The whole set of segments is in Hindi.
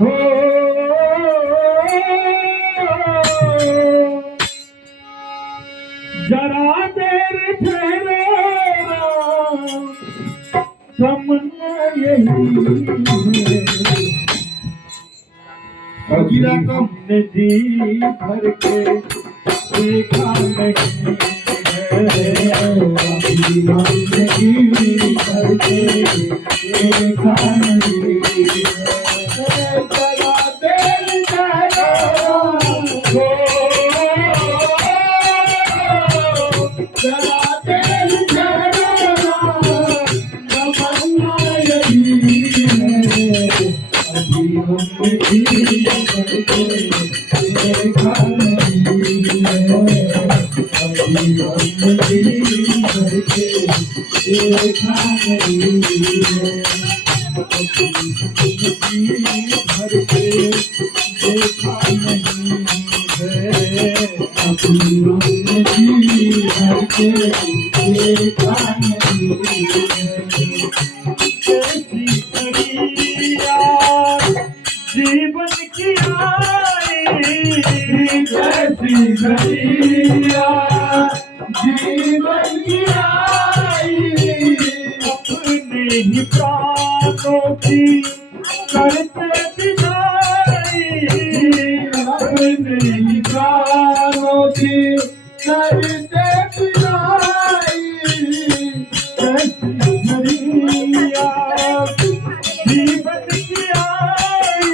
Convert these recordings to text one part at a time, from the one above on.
हो जरा देर ठहरो तमन्ना यही है फकीरा कम हमने जी भर के देखा नहीं है हमने जी भर के देखा नहीं है जरा देर ठहरो हो जरा देर ठहरो तमन्ना यही है अभी हमने जी भर के देखा नहीं है अभी हमने जी भर के देखा नहीं है भर के देखा नहीं है अभी हमने जी भर के देखा नहीं है कैसी करिया जीवन की आई कैसी करिया जीवन की आई अपने ही प्राणों की करते विदाई अपने ही प्राणों की करते विदाई कैसी करिया जीवन की आई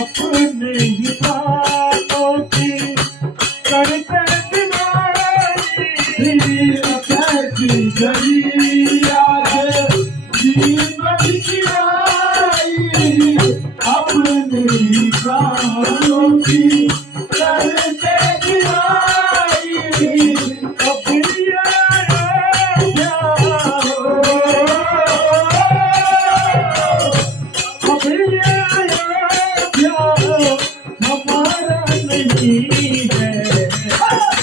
अपने ही प्राणों की करते विदाई कैसी करिया जीवन की आई अपने ही प्राणों की करते विदाई कभी आया कभी आया हमारा नहीं है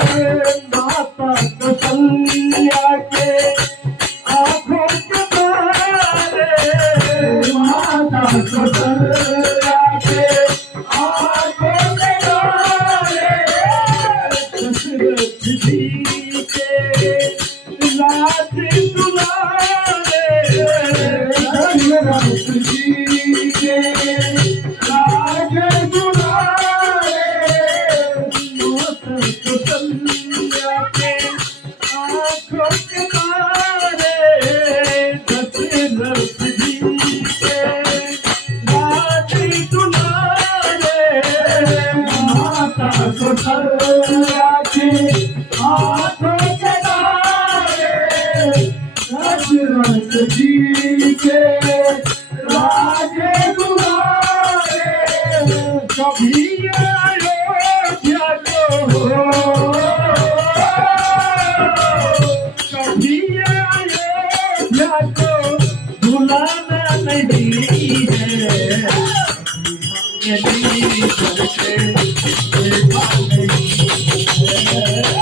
माता कौशल्या के आंखों के तारे माता कौशल्या के आंखों के तारे दशरथ जी के लाज दुलारे दशरथ जी के लाज दुलारे माता कौशल्या के आंखों के तारे दशरथ जी के लाज दुलारे माता कौशल्या के आंखों के तारे दशरथ जी के लाज दुलारे कभी अयोध्या को कभी अयोध्या को भुलाना नहीं है यदि करके देखा नहीं है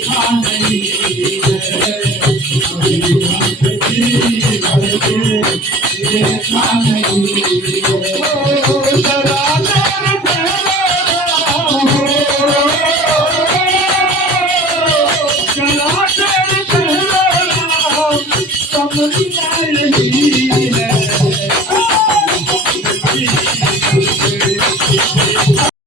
देखा नहीं है कभी भक्ति करके देखा नहीं